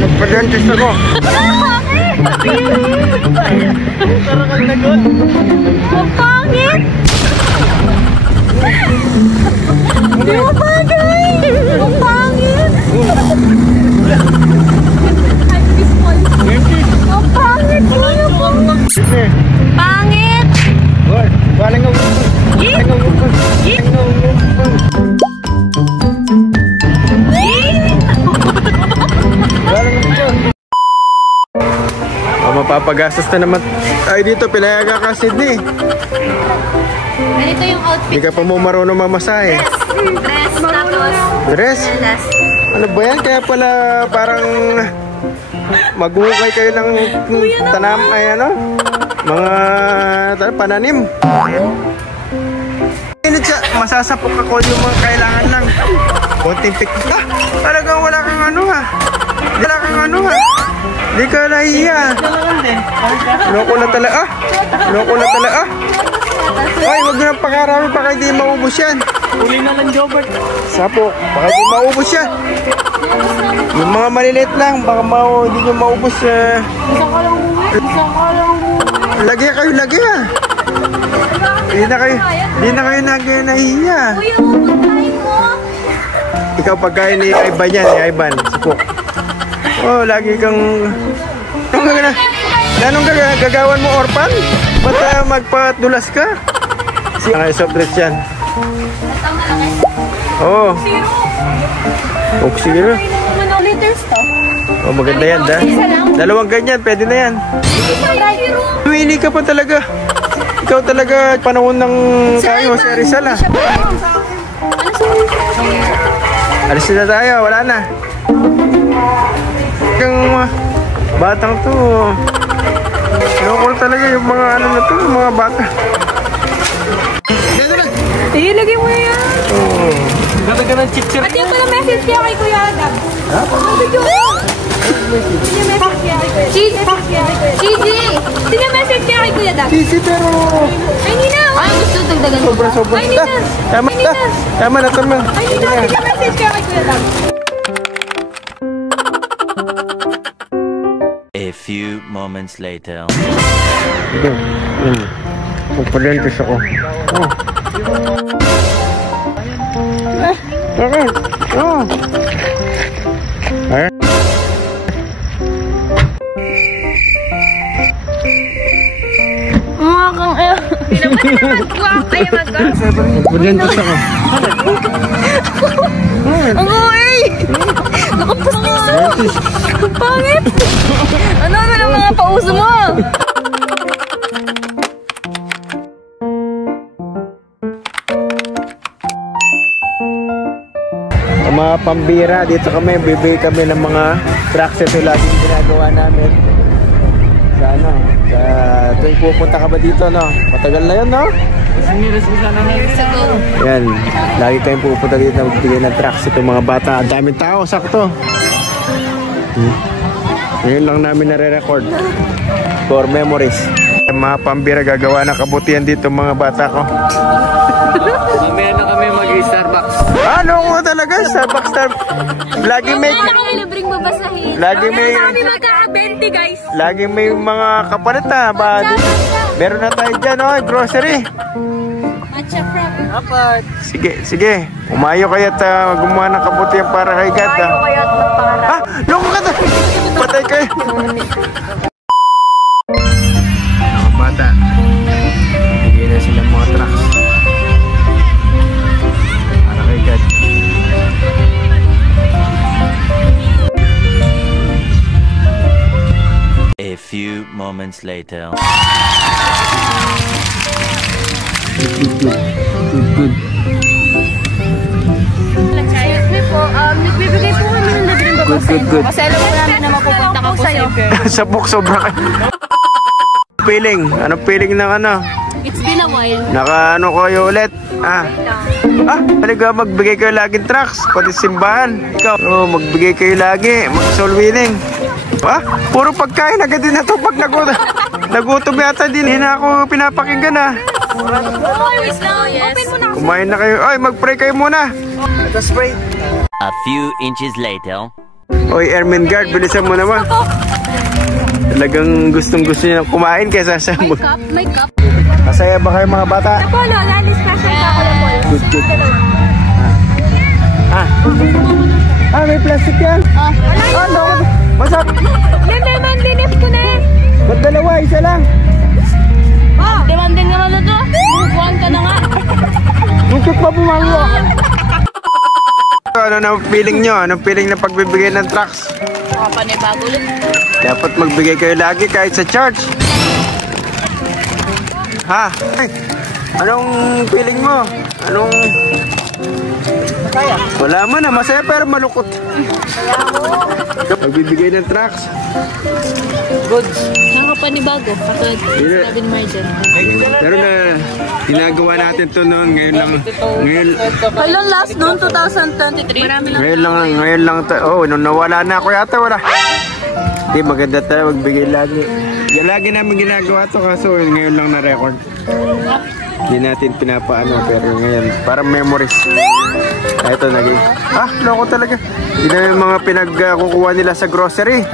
Magpagantis ako. Ang pangit! Hindi mo bagay! Ang pangit! Ang pangit! Pangit! Baling ang mapapagastos na naman ay dito, pinayaga ka Sydney. Ganito yung outfit. Hindi ka pa mo marunong mamasahe. Dress, tapos Dress? Ano ba yan? Kaya pala parang maghuhukay kayo ng tanam ay ano? Mga pananim. Init siya, masasapok ako yung mga kailangan lang. Konting pikit ka. Talagang wala kang ano ha. Wala kang ano ha. Hindi ka nahiya. Loko na talaga. Loko na talaga. Ay, wag mo nang pakarami baka hindi maubos yan. Uli na lang, Jobert. Sapok, baka hindi maubos yan. Yung mga maliliit lang, baka hindi nyo maubos. isang ka lang muna. Lagi kayo, lagi ha. Hindi na kayo nahiya. Kuya, pupuntahin mo. Ikaw pagkain ni Ivan yan, ni Ivan. Sapok. Oh, lagi kang... Anong gagawan mo, orpan? Ba't magpatulas ka? Ang soft dress yan. Oo. Oxyro. Liters to. Oh, maganda yan, da. Dalawang ganyan, pwede na yan. Pili ka pa talaga. Ikaw talaga, panahon ng tayo, si Rizal ah. Alis na tayo, wala na. Yung batang to, loko talaga yung mga ano na to, yung mga bata. Ilagay mo yan. Oh. Ganda ka ng chip-chip. At yung pala message niya kay Kuya Adam. Ha? Video ko. Sino message niya kay Kuya Adam? Gigi! Sino message niya kay Kuya Adam? Sisi pero... Ay, Nina! Ay, gusto dagdagan mo. Sobra. Ay, Nina! Tama na. Tama na. Ay, Nina! Sino message niya kay Kuya Adam? A few moments later. Pagpalentis ako. Oh. Okay. Oh. Ay. Mga kang Hindi naman mag-guwak. Ay, mag-guwak. Pagpalentis ako. Ang uwi! Nakapos ka! Ang pangit! Ano ang mga pauso mo? Mga pambira, dito kami, bibigay kami ng mga tracks. Ito laging ginagawa namin. Sa ano, tuwing pupunta ka ba dito, no? Matagal na yun, no? Yan, lagi kayong pupunta dito na magbigay ng tracks. Ito mga bata, ang daming tao, sakto. Ngayon lang namin nare-record for memories. Mga pambira, gagawa ng kabutihan dito mga bata ko. Mamaya na kami mag-Starbucks. Ano ko talaga? Starbucks. Lagi may... Libreng babasahin. Lagi may... Kami magkaka-20 guys. Lagi may mga kapalit na. Meron na tayo dyan, oh, grocery. Matcha frap. Apat. Sige. Umayo kayo at gumawa ng kabutihan para kay God. Ayaw kaya at magpangarap. Ah! Loko ka na! Patay kayo! Mga bata. Bigyan na sila mga trucks. Para kay God. A few moments later. Good. Excuse me po, nagbibigay po kami ng libreng babasahin. Good. Kasi alam mo namin na mapupunta ka po sa'yo. Sa book, sobra kayo. Feeling? Anong feeling ng ano? It's been a while. Naka ano kayo ulit? Talaga magbigay kayo laging tracks, pati simbahan. Ikaw, magbigay kayo lagi, mag-soul winning. Puro pagkain agad din na ito pag nagutom yata din. Hindi na ako pinapakinggan Open mo na. Kumain na kayo. Ay, mag-pray kayo muna. Let's pray. A few inches later. Oy, Ermengarde, bilisan mo naman. Talagang gustong-gusto niya kumain kaysa sa mo. May cup. Masaya ba kayo mga bata? Polo, lalis special ka ko lang, Polo. Good, good. May plastic yan. No. Masap. Lemon, dinip ko na eh. Ba't dalawa? Isa lang. Demanding naman na to. Buwan ka na nga. Nungkit pa bumango. Ano na feeling nyo? Anong feeling na pagbibigay ng trucks? Makapanibago ulit. Dapat magbigay kayo lagi kahit sa church. Ha? Ay, anong feeling mo? Anong... Wala man na, masaya pero malukot. Magbibigay ng trucks. Goods. Nakapanibago. Katulad sabi ni Marjan. Pero na ginagawa natin to noon ngayon lang. Kailan last noon? 2023? Marami lang. Ngayon lang oh, nung nawala na ako yata wala. Hindi maganda tayo magbigay lagi. Lagi namin ginagawa to kaso ngayon lang na record. Hindi natin pinapaano pero ngayon parang memories. Ito naging loko talaga. Hindi na yung mga pinagkukuha nila sa grocery.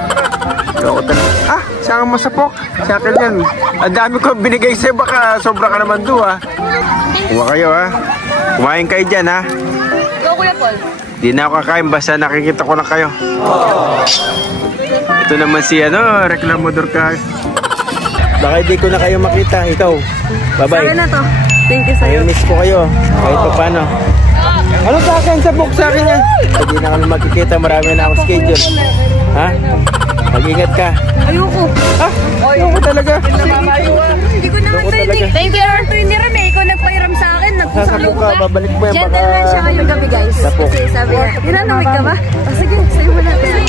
Loko talaga. Saan mo sapok? Sa akin yan. Ang dami ko binigay sa'yo, baka sobra ka naman doon Kuha kayo Kumain kayo dyan Go, Kuya Paul. Di na ako kakain basta nakikita ko na kayo. Ito naman si reklamador ka. Baka hindi ko na kayo makita. Ikaw. Bye-bye. Sa'yo na to. Thank you sa'yo. Miss ko kayo. Kahit pa paano. Ano sa akin? Sabok sa akin yan. Hindi na kami magkikita. Marami na akong schedule. Mag-ingat ka. Ayoko. Ayoko talaga. Hindi ko naman pwede. Thank you. Hindi rin ikaw nagpahiram sa akin. Sasabok ka. Babalik mo yan. Gentleman siya ngayong gabi, guys. Sapok. Kasi sabi niya, hinanamig ka ba? Sige, sa'yo mo natin.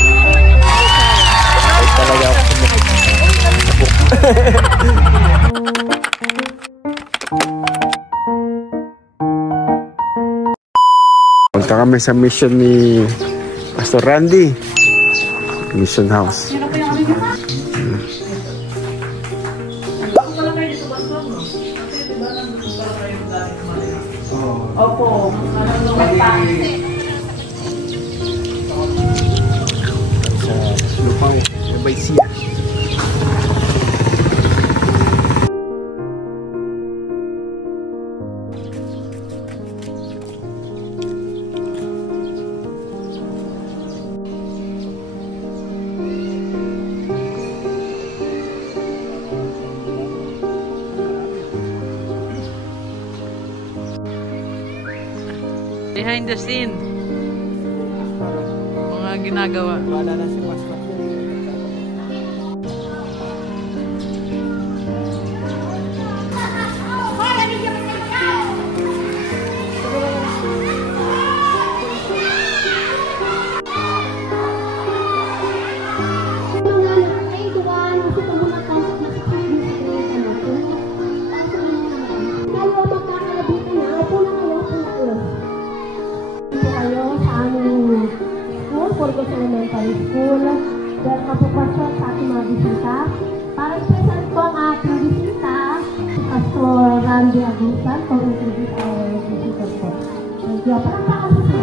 Ay talaga ako. Sapok. Punta kami sa mission ni Pastor Randy. Mission House. Opo. Sa lupang Nabay siya. Behind the scene. Mga ginagawa. Wala na si Pastor. Burgos Elementary School. Welcome po po sa ating mga bisita. Para special po ang ating bisita, si Pastor Randy Agusan, to introduce our visitor po. Thank you. Parang pakasasya.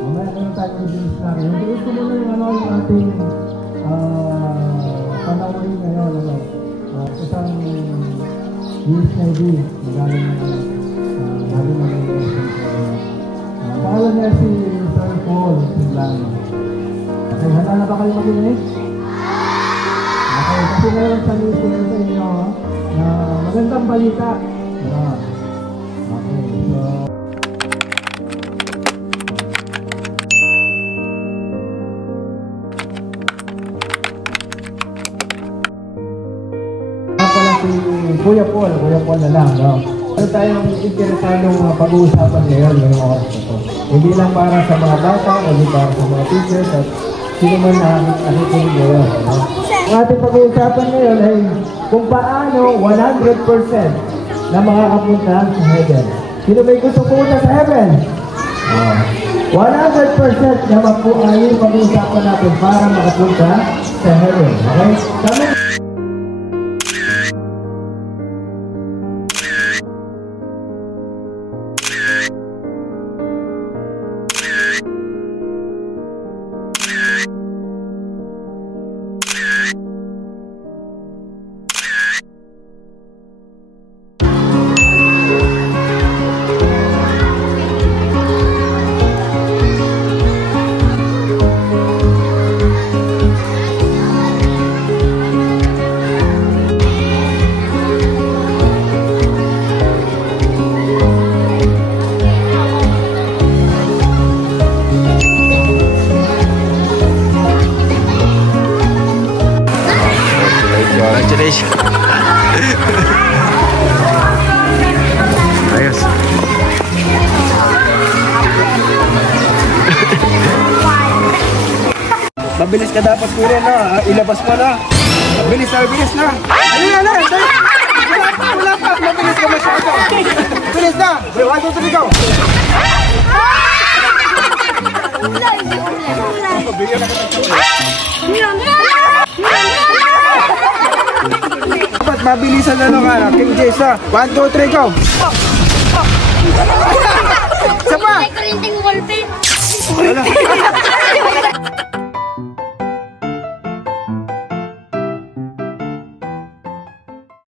Mamaya ka na tayo i-bilis natin. Gusto mo na yung ating panawin ngayon. Isang news maybe. Magaling na pangalan niya si Sir Paul Sinlano. Okay, handa na ba kayo makinig? Okay, kasi meron sa news sa inyo na magandang balita. Okay, so pala si Kuya Paul na lang, no? Ano tayong interesadong pag-uusapan ngayon ngayong oras na ito? Hindi lang para sa mga bata, hindi para sa mga teachers at sino man nakikinig ngayon. No? Ang ating pag-uusapan ngayon ay kung paano 100% na makakapunta sa heaven. Sino may gusto pumunta sa heaven? 100% naman po ay yung pag-uusapan natin para makapunta sa heaven. Okay? Kami mabilis ka dapat kuya na. Ilabas mo na. Bilis na. Ayun na. Wala pa. Mabilis ka masyado. Bilis na. 1, 2, 3, go. Dapat mabilisan na lang ka. King Jace na. 1, 2, 3, go. Isa pa. Kurinting wallpaper. Wala.